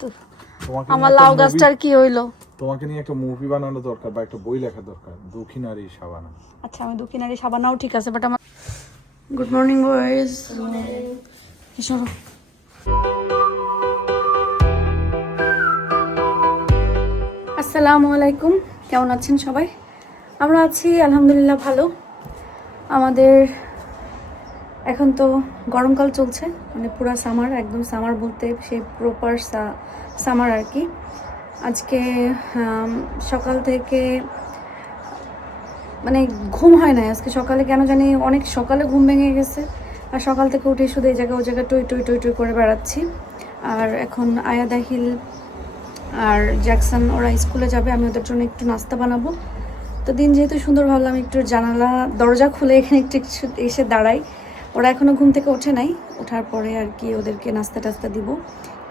তো তোমাকে আমার নিয়ে লাউ একটা গাছটার কি হইলো? তোমাকে নিয়ে একটা মুভি বানানো দরকার বা একটা বই লেখা দরকার, দুঃখী নারী শাবানা। আচ্ছা আমি দক্ষিণারি সাবানাও ঠিক আছে, বাট আমার গুড মর্নিং বয়েজ। এসো। আসসালামু আলাইকুম, কেমন আছেন সবাই? আমরা আছি আলহামদুলিল্লাহ ভালো। আমাদের এখন তো গরমকাল চলছে, মানে পুরো সামার, একদম সামার বলতে সেই প্রপার সামার আর কি। আজকে সকাল থেকে মানে ঘুম হয় না আজকে সকালে, কেন জানি অনেক সকালে ঘুম ভেঙে গেছে। আর সকাল থেকে উঠে শুধু এই জায়গায় ওই জায়গায় টই টই টই টই করে বেড়াচ্ছি। আর এখন আয়া দাহিল আর জ্যাকসন ওরা স্কুলে যাবে, আমি ওদের জন্য একটু নাস্তা বানাবো। তো দিন যেহেতু সুন্দর, ভাবলাম একটু জানালা দরজা খুলে এখানে একটু এসে দাঁড়াই। ওরা এখনও ঘুম থেকে ওঠে নাই, ওঠার পরে আর কি ওদেরকে নাস্তা টাস্তা দিব,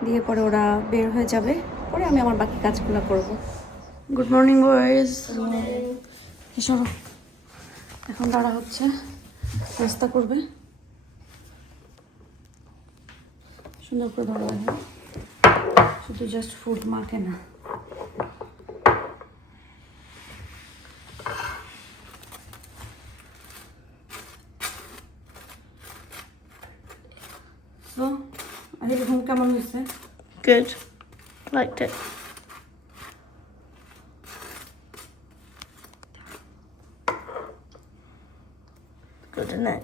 দিয়ে পরে ওরা বের হয়ে যাবে, পরে আমি আমার বাকি কাজগুলো করব। Good morning boys. এসো, এখন তারা হচ্ছে নাস্তা করবে। সুন্দর করে ধরা হয়, শুধু জাস্ট ফুড মাখে না। তো আরে ঘুম কেমন হয়েছে? Good. Liked it. Good, isn't it?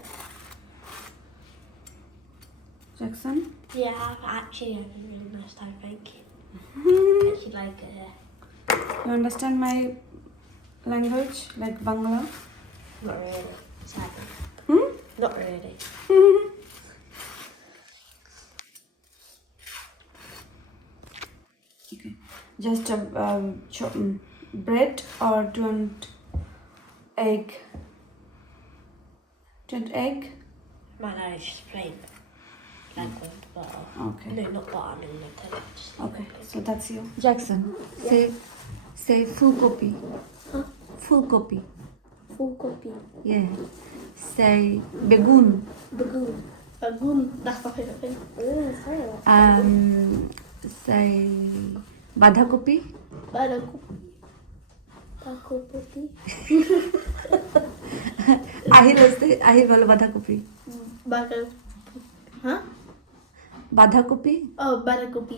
Jackson, Yeah, actually had a really nice time, thank you. Actually like it here. you understand my language, like Bangla? Not really, sadly. Hmm? Not really. Okay. Just a bread or do you want egg? Do you want egg? My nose is just plain. Like with butter. Okay. No, not butter, no Nutella. Just Okay, so that's you. Jackson, say full copy. Huh? Full copy. Full copy. Yeah. Say begun. Bagoon. Bagoon. That's my favourite thing. Sorry. Say badha copy. Badakupi. Bakuputi. Ahil বলো বাঁধা copy. Badakupi. Huh? বাঁধা copy. Oh, Badakupi.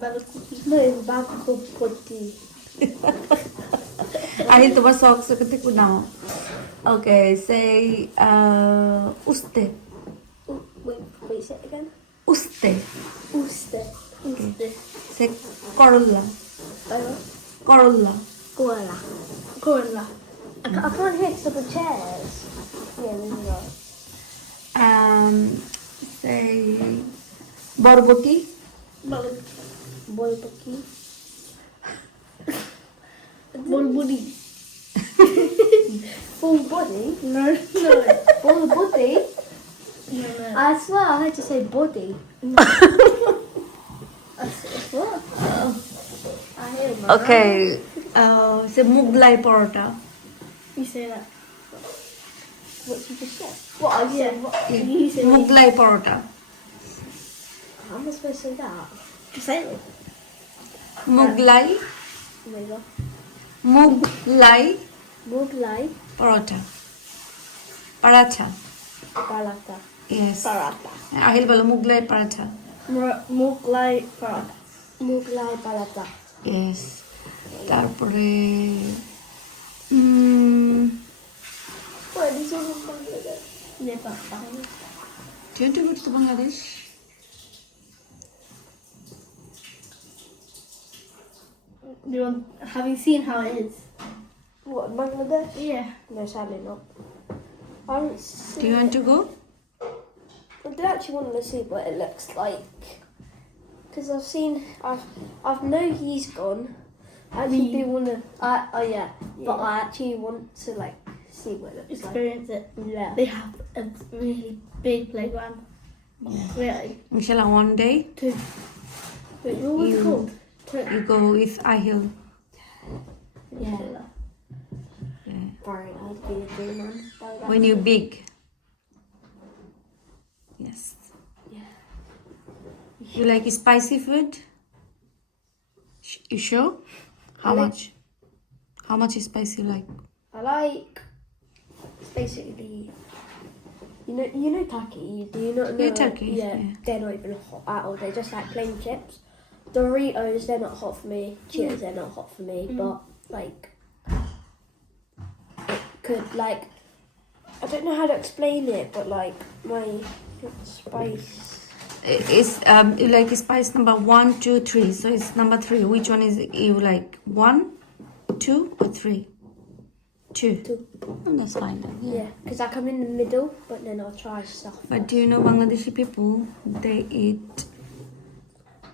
Badakupi. No, it's Badakupi. Ahil তোমার socks ওকে থেকে নাও। ওকে, সেই উস্তে। Wait, say it again. উস্তে। Uste. Uste. Say করল্লা। করল্লা। Gorilla. Gorilla. I can't hear because of the chairs. Yeah, there you go. সেই বরবটি। Bolbuki. Bolbudi. Full body? No. Full body? No. I swear I heard you say body. No. I swear. I hear it. Okay, say Mughlai paratha. You say that. What you just said? What I said? What you said? Mughlai paratha. How am I supposed to say that? Just say it. Mughlai, Oh my god. Mughlai Muglai paratha, paratha. Paratha. Yes, Paratha. Ahil বলো Mughlai paratha. Muglai Paratha. Muglai Paratha. Yes, তারপরে Wait, this is in Bangladesh. Yeah, Bangladesh. do you want to go to Bangladesh? Have you seen how it is? What, Bangladesh? Yeah. No, sadly not. I haven't seen Do you want to go? I do actually want to see what it looks like. Because I've know he's gone. I actually do want to, oh yeah, but I actually want to like see what it looks like. Experience it. Yeah. They have a really big playground. Really. Inshallah, one day Two. Wait, what was it called? you go with Ahil. Yeah. Yeah. Fine, I'll be a dream man. When you big. Yes. You like spicy food? You sure? How much? How much spicy you like? I like. It's basically. You know Taki. Do you not know? Yeah, Taki, Yeah, yeah. they're not even hot at all. They're just like plain chips. Doritos, they're not hot for me. Cheetos, they're not hot for me. But like, it could like. I don't know how to explain it, but like my spice. It's you like spice number 1, 2, 3. So it's number 3. Which one is you like? 1, 2, or 3? 2. 2. That's fine then. Yeah. Yeah, because I come in the middle, but then I'll try stuff. But do you know Bangladeshi people? They eat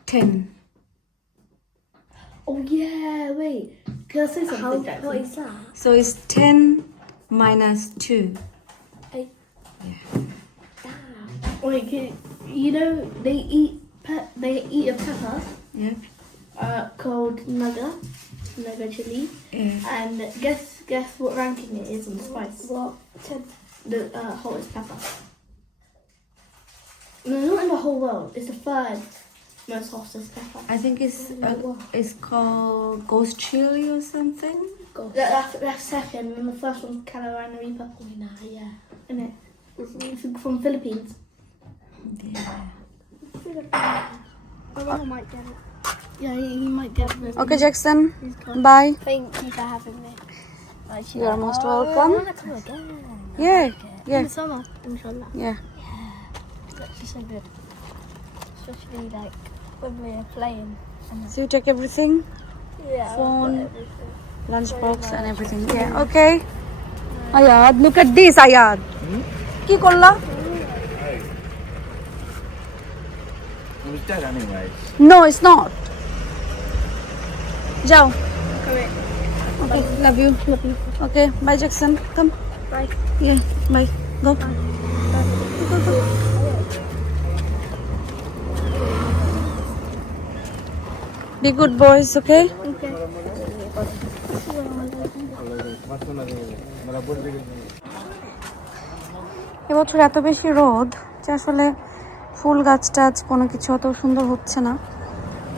10. Oh yeah, wait. Can I say something, Jackson? What is that? So it's 10 minus 2. Wait, you know they eat a pepper Yeah. called naga chili, Yeah. and guess what ranking it is on spice? What? 10. The hottest pepper. No, not in the whole world. It's the third most hottest pepper. I think it's called ghost chili or something. That's second, and the first one's Carolina Reaper. Yeah, isn't it? It's from Philippines. I think I might get it. Yeah, he might get it. Okay, Jackson. Bye. Thank you for having me. You are most I welcome. want to come again. Yeah. In Yeah. the summer, inshallah. Yeah. It's actually so good. Especially like when we're playing. So you take everything, Yeah. Phone. lunchbox and everything. Yeah. Okay. Ayad, look at this, Ayad. কি করলা? It was dead anyway. No, it's not. যাও. Okay, love you. Okay, bye Jackson. Come. Bye. Yeah, bye. Go. Go, go. Be good boys, okay? এবছর এত বেশি রোদ যে আসলে ফুল গাছ টাছ কোনো কিছু অত সুন্দর হচ্ছে না,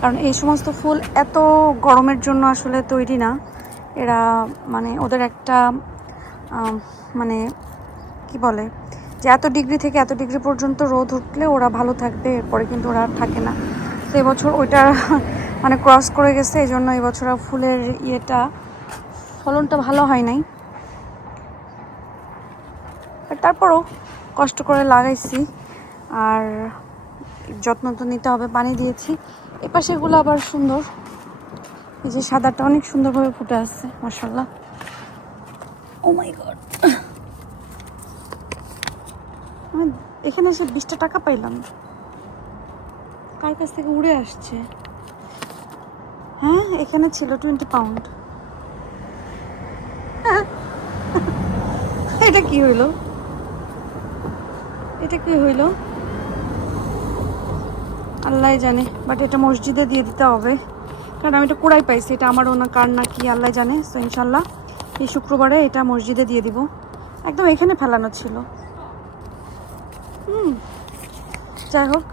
কারণ এই সমস্ত ফুল এত গরমের জন্য আসলে তৈরি না। এরা মানে ওদের একটা মানে কি বলে যে এত ডিগ্রি থেকে এত ডিগ্রি পর্যন্ত রোদ উঠলে ওরা ভালো থাকবে, এরপরে কিন্তু ওরা থাকে না। তো এবছর ওইটা মানে ক্রস করে গেছে, এই জন্য এবছর ফুলের ইয়েটা ফলনটা ভালো হয় নাই। তারপরও কষ্ট করে লাগাইছি, আর যত্ন তো নিতে হবে, পানি দিয়েছি। এ পাশে এগুলো আবার সুন্দর, এই যে সাদাটা অনেক সুন্দরভাবে ফুটে আসছে মাশাআল্লাহ। ও মাই গড, আমি এখানে এসে 20টা টাকা পাইলাম, কার কাছ থেকে উড়ে আসছে? হ্যাঁ, এখানে ছিল 20 পাউন্ড। এটা কি হইলো? এটা কি হইলো আল্লাহ জানে, বাট এটা মসজিদে দিয়ে দিতে হবে, কারণ আমি এটা কুড়াই পাইছি, এটা আমারও না কার না কি আল্লাহ জানে। তো ইনশাল্লাহ এই শুক্রবারে এটা মসজিদে দিয়ে দিব, একদম এখানে ফেলানো ছিল। যাই হোক,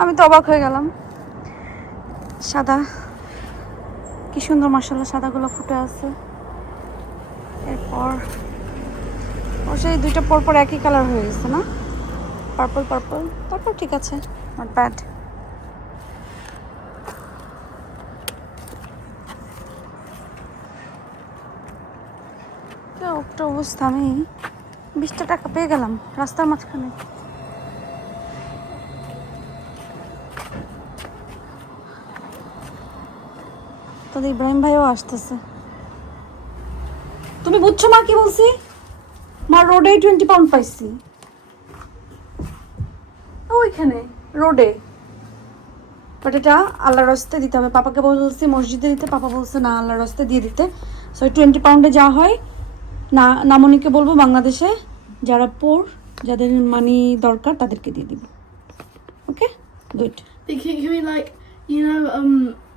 আমি তো অবাক হয়ে গেলাম। সাদা কি সুন্দর মাশাআল্লাহ, সাদাগুলো ফুটে আছে। এরপর সেই দুইটা পরপর একই কালার হয়ে গেছে না, পার্পল পার্পল, তারপর ঠিক আছে, নট ব্যাড। একটা অবস্থা, আমি 20টা টাকা পেয়ে গেলাম রাস্তার মাঝখানে। তোদের ইব্রাহিম ভাইও আসতেছে। তুমি বুঝছো মা কি বলছি? মা রোডে 20 পাউন্ড পাইছি, ওইখানে রোডে। বাট এটা আল্লাহর রাস্তায় দিতে হবে, পাপাকে বলছি মসজিদে দিতে, পাপা বলছে না আল্লাহর রাস্তায় দিয়ে দিতে। সো 20 পাউন্ডে যা হয় না, নামনিকে বলবো বাংলাদেশে যারা পোর, যাদের মানি দরকার তাদেরকে দিয়ে দিব। ওকে, good. Can we like, you know,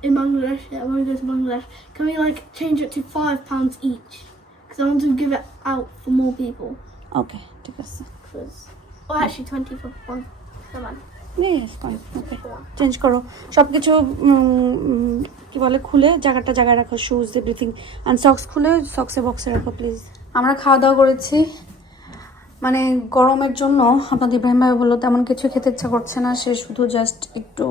in Bangladesh, yeah, when we go to Bangladesh, can we like change it to £5 each? Because I want to give it out for more people. ওকে, ঠিক আছে। Or actually 20 for one. Come on. Okay change করো সব কিছু। কি বলে খুলে জায়গায় রাখো, শুজ এভরিথিং, অ্যান্ড সক্স খুলে সক্সে বক্সে রাখো প্লিজ। আমরা খাওয়া দাওয়া করেছি, মানে গরমের জন্য আপনাদের ইব্রাহিম ভাই বললো তেমন কিছু খেতে ইচ্ছা করছে না, সে শুধু জাস্ট একটু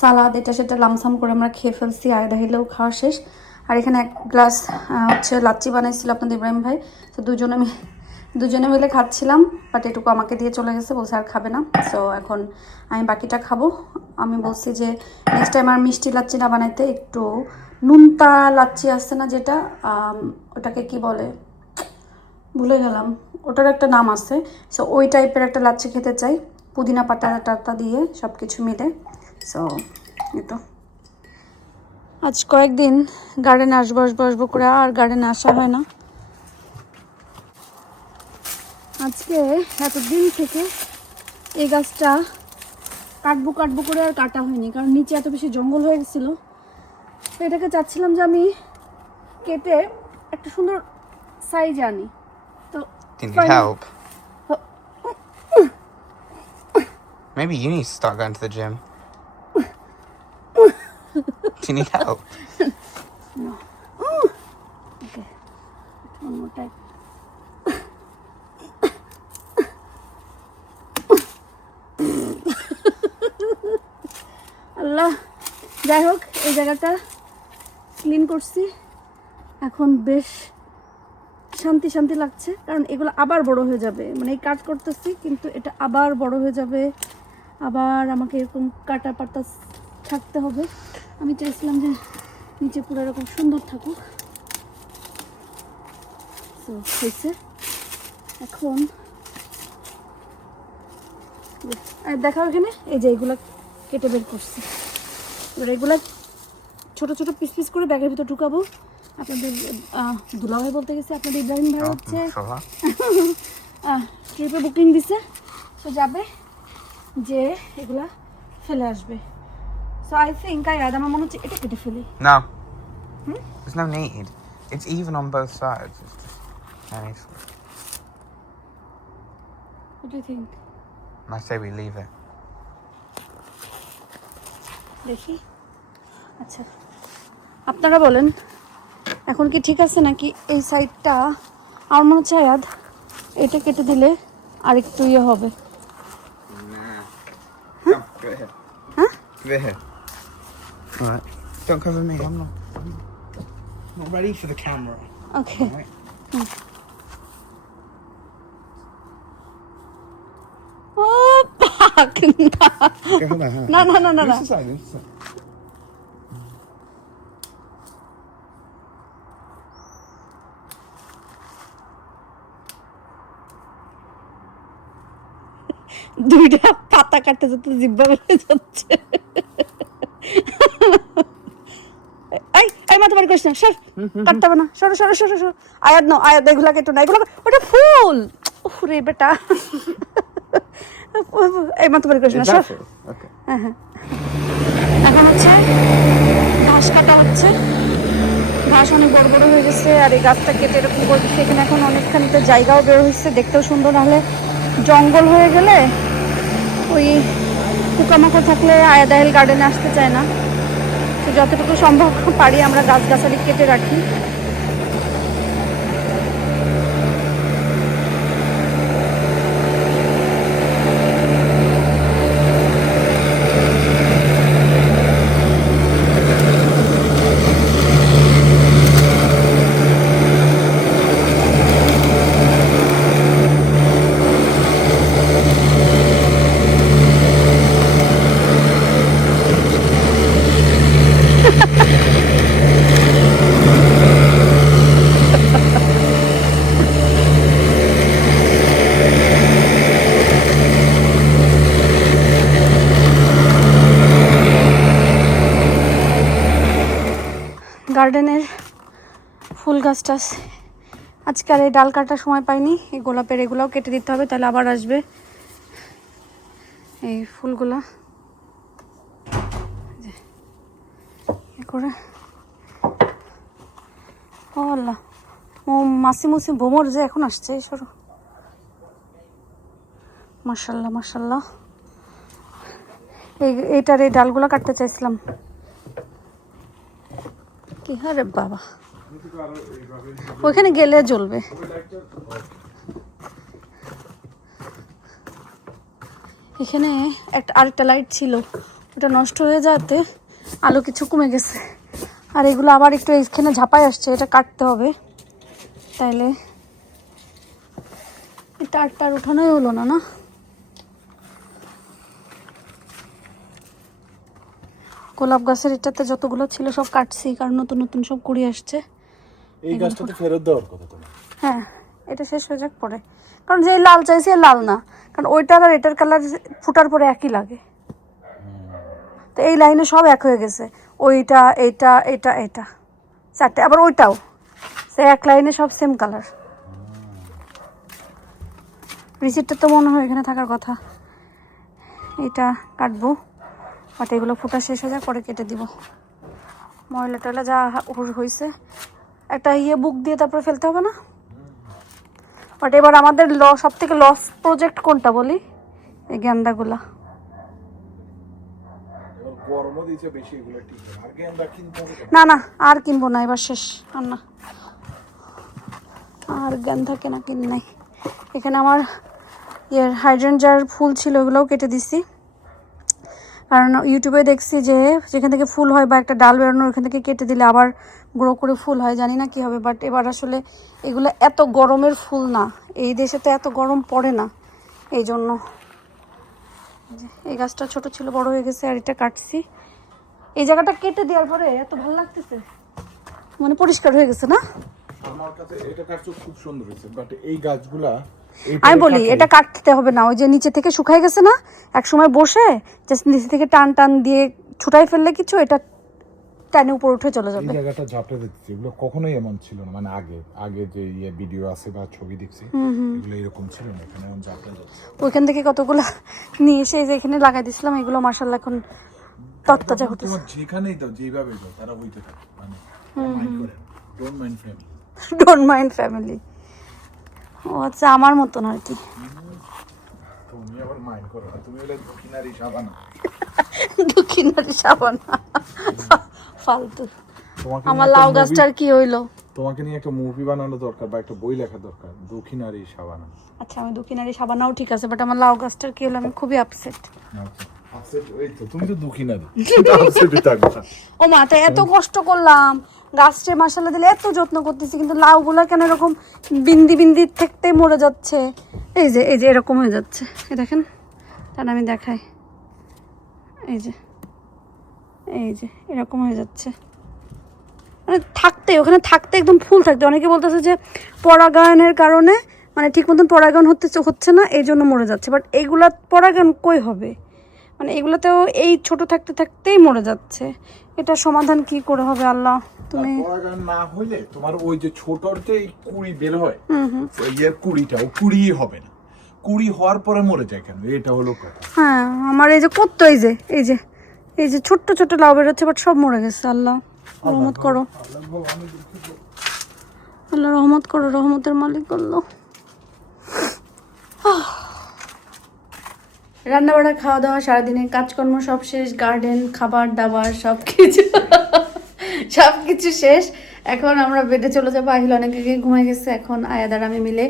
সালাদ এটা সেটা লামসাম করে আমরা খেয়ে ফেলছি। আয়দা হিলেও খাওয়া শেষ। আর এখানে 1 গ্লাস হচ্ছে লাচ্ছি বানাইছিল আপনাদের ইব্রাহিম ভাই, তো দুজনে মিলে খাচ্ছিলাম, বাট এটুকু আমাকে দিয়ে চলে গেছে, বলছে আর খাবে না। সো এখন আমি বাকিটা খাবো। আমি বলছি যে নেক্সট টাইম আর মিষ্টি লাচ্ছি না বানাইতে, একটু নুনতা লাচ্ছি আসছে না যেটা, ওটাকে কি বলে ভুলে গেলাম, ওটার একটা নাম আছে। সো ওই টাইপের একটা লাচ্ছি খেতে চাই, পুদিনা পাতা টাতা দিয়ে সব কিছু মিলে। সো এতো আজ কয়েকদিন গার্ডেনে আসবো করে আর গার্ডেনে আসা হয় না। আজকে এতদিন থেকে এই গাছটা কাটবো করে আর কাটা হয়নি, কারণ নিচে এত বেশি জঙ্গল হয়ে গেছিলো। তো এটাকে চাচ্ছিলাম যে আমি কেটে একটা সুন্দর সাইজ আনি। তো Do you need help? Maybe you need to start going to the gym. Do you need help? Okay, one more time. আল্লাহ, যাই হোক এই জায়গাটা ক্লিন করছি, এখন বেশ শান্তি লাগছে, কারণ এগুলো আবার বড় হয়ে যাবে। মানে এই কাজ করতেছি কিন্তু এটা আবার বড় হয়ে যাবে, আবার আমাকে এরকম কাটা পাতা থাকতে হবে। আমি চাইছিলাম যে নিচে পুরো এরকম সুন্দর থাকুক। তো হয়েছে, এখন দেখাও এখানে এই যে এগুলা কেটে বের করছি। এবার এগুলা ছোট ছোট পিস করে ব্যাগের ভিতর ঢুকাবো। আপনাদের দুলাভাই বলতে গেছে, আপনাদের ইব্রাহিম ভাই হচ্ছে ট্রিপে বুকিং দিছে, সো যাবে যে এগুলা ফেলে আসবে। সো আই থিঙ্ক আমার মনে হচ্ছে এটা কেটে ফেলি। No. There's no need. It's even on both sides. It's just no need for it. What do you think? I say we leave it. দেখি, আচ্ছা আপনারা বলেন এখন কি ঠিক আছে নাকি এই সাইডটা? আমার মনে হচ্ছে আয়াদ এটা কেটে দিলে আর একটু ইয়ে হবে। Come, go ahead. Huh? Go ahead. All right. Don't cover me. I'm not ready for the camera. Okay, All right. ও পাক না Go ahead. না না না না না। This side. This side. দুইটা পাতা কাটতে যেতে জিব্বা বেড়ে যাচ্ছে। এই মাথা বাড়ি করিস না, সর, কাটতে হবে না, সরো সরো সরো সরো। আয়াত নাও, আয়াত এগুলা কেটো না, এগুলো ওটা ফুল। উফরে বেটা, এই মাথা বাড়ি করিস না, Is সর। that full? Okay. হ্যাঁ, এখন হচ্ছে ঘাস কাটা হচ্ছে। ঘাস অনেক বড় বড় হয়ে গেছে, আর এই গাছটা কেটে এরকম করছে। এখানে এখন অনেকখানিতে জায়গাও বের হচ্ছে, দেখতেও সুন্দর। নাহলে জঙ্গল হয়ে গেলে ওই পোকামাকড় থাকলে আয়াদাহিল গার্ডেনে আসতে চায় না। তো যতটুকু সম্ভব পারি আমরা গাছগাছালি কেটে রাখি। গার্ডেনের ফুল গাছটা আজকে আর এই ডাল কাটার সময় পাইনি। এই গোলাপের এগুলাও কেটে দিতে হবে, তাহলে আবার আসবে এই ফুলগুলা। করে ও আল্লাহ, ও মাসি মুসি বোমর যে এখন আসছে। সরো, মাশাল্লাহ মাশাল্লাহ। এইটার এই ডালগুলো কাটতে চাইছিলাম। কি আরে বাবা, ওইখানে গেলে জ্বলবে। এখানে আরেকটা লাইট ছিল, ওটা নষ্ট হয়ে যাতে আলো কিছু কমে গেছে। আর এগুলো আবার একটু এখানে ঝাঁপায় আসছে, এটা কাটতে হবে। তাইলে এটা আর উঠানোই হলো না। না গোলাপ গাছের এটাতে যতগুলো ছিল সব কাটছি, কারণ নতুন নতুন সব কুড়ি আসছে। এই গাছটা তো ফেরত দেওয়ার কথা তোমার। হ্যাঁ, এটা শেষ হয়ে যাক পরে, কারণ যে লাল চাইছে লাল না, কারণ ওইটার আর এটার কালার ফুটার পরে একই লাগে। তো এই লাইনে সব এক হয়ে গেছে, ওইটা এটা এটা এটা চারটে, আবার ওইটাও সে এক লাইনে সব সেম কালার। রিসিপ্টটা তো মনে হয় এখানে থাকার কথা। এটা কাটবো, বাট এগুলো ফুটা শেষ হয়ে যায় পরে কেটে দিব। ময়লা টয়লা যা হয়েছে একটা বুক দিয়ে তারপরে ফেলতে হবে না। বাট এবার আমাদের সব থেকে লস প্রজেক্ট কোনটা বলি? এই গেন্দাগুলা। গরমও দিয়েছে বেশি, এগুলো ঠিক আর গেন্দা কিনতে হবে। না আর কিনবো না, এবার শেষ। আর না, আর গেন্দা কেনা কিনি নাই। এখানে আমার হাইড্রেঞ্জার ফুল ছিল, ওগুলোও কেটে দিছি। কারণ ইউটিউবে দেখছি যে যেখান থেকে ফুল হয় বা একটা ডাল বেরোনো, ওখান থেকে কেটে দিলে আবার গ্রো করে ফুল হয়, জানি না কি হবে। বাট এবার আসলে এগুলো এত গরমের ফুল না, এই দেশে তো এত গরম পড়ে না, এই জন্য। এই গাছটা ছোট ছিল, বড় হয়ে গেছে। আর এটা কাটছি, এই জায়গাটা কেটে দেওয়ার পরে এত ভালো লাগতেছে, মানে পরিষ্কার হয়ে গেছে না। আমার কাছে এটা কাটছো খুব সুন্দর হয়েছে, বাট এই গাছগুলা আমি বলি এটা কাটতে হবে না, ওই যে নিচে থেকে শুকাই গেছে না, এক সময় বসে জাস্ট নিচে থেকে টান টান দিয়ে ছুটাই ফেললে কিছু এটা টানে উপর উঠে চলে যাবে। এই জায়গাটা ঝাপটা দিচ্ছি, এগুলো কখনোই এমন ছিল না। মানে আগে যে ভিডিও আছে বা ছবি দেখছি, এগুলো এরকম ছিল না। এখানে এমন ঝাপটা যাচ্ছে। ওইখান থেকে কতগুলো নিয়ে এসে এই যে এখানে লাগাই দিয়েছিলাম, এগুলো মাশাআল্লাহ এখন তরতাজা হতেছে। তোমার যেখানেই দাও, যেভাবে দাও, তারা হইতে থাকে। মানে মাইন্ড করে, don't mind family. Don't mind family. ও আচ্ছা, আমার মতন আর কি। তুমি আবার মাইন্ড করো না, তুমি হলে দক্ষিণারি সাবানা। দক্ষিণারি সাবানা ফালতু। তোমাকে আমার লাউ গাছটার কি হইলো? তোমাকে নিয়ে একটা মুভি বানানো দরকার বা একটা বই লেখা দরকার, দক্ষিণারি সাবানা। আচ্ছা, আমি দক্ষিণারি সাবানাও ঠিক আছে, বাট আমার লাউ গাছটার কি হলো? আমি খুবই আপসেট। আপসেট? ওই তো, তুমি তো দক্ষিণারি, আপসেটই থাকবে। ও মা, তাই এত কষ্ট করলাম, গাছটা মাশাআল্লাহ দিলে এত যত্ন করতেছি, কিন্তু লাউগুলা কেন এরকম বিন্দি বিন্দি থাকতে মরে যাচ্ছে? এই যে এরকম হয়ে যাচ্ছে, এই দেখেন, তাহলে আমি দেখাই। এই যে এরকম হয়ে যাচ্ছে, মানে ওখানে থাকতে একদম ফুল থাকতে। অনেকে বলতেছে যে পরাগায়নের কারণে, মানে ঠিক মতন পরাগায়ন হচ্ছে না, এই জন্য মরে যাচ্ছে। বাট এইগুলা পরাগায়ন কই হবে? মানে এগুলোতেও এই ছোট থাকতে থাকতেই মরে যাচ্ছে। এটা সমাধান কি করে হবে আল্লাহ? তুমি পরাগায়ন না হইলে তোমার ওই যে ছোটর যে কুড়ি বের হয়, এর কুড়িটা ও কুড়িই হবে না। কুড়ি হওয়ার পরে মরে যায় কেন? এটা হলো কথা। হ্যাঁ, আমার এই যে কত এই যে ছোট্ট ছোট্ট লাউ বেরোচ্ছে, বাট সব মরে গেছে। আল্লাহ রহমত করো, আল্লাহ রহমত করো, রহমতের মালিক আল্লাহ। রান্না বাড়া, খাওয়া দাওয়া, সারাদিনের কাজকর্ম সব শেষ, গার্ডেন, খাবার দাবার সবকিছু শেষ। এখন আমরা বেডে চলে যাবো। আহিল অনেক আগে ঘুমাই গেছে। এখন আয়াদার আমি মিলে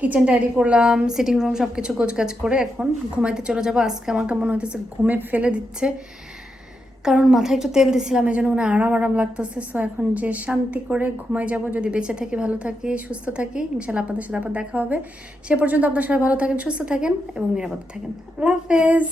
কিচেন টাইডি করলাম, সিটিং রুম সবকিছু গোছগাছ করে এখন ঘুমাইতে চলে যাবো। আজকে আমাকে মনে হইতেছে ঘুমে ফেলে দিচ্ছে, কারণ মাথায় একটু তেল দিছিলাম, এই জন্য মানে আরাম লাগতেছে। সো এখন যে শান্তি করে ঘুমাই যাব। যদি বেঁচে থাকি, ভালো থাকি, সুস্থ থাকি, ইনশাল্লাহ আপনাদের সাথে আবার দেখা হবে। সে পর্যন্ত আপনার সবাই ভালো থাকেন, সুস্থ থাকেন এবং নিরাপদে থাকেন। আল্লাহ হাফেজ।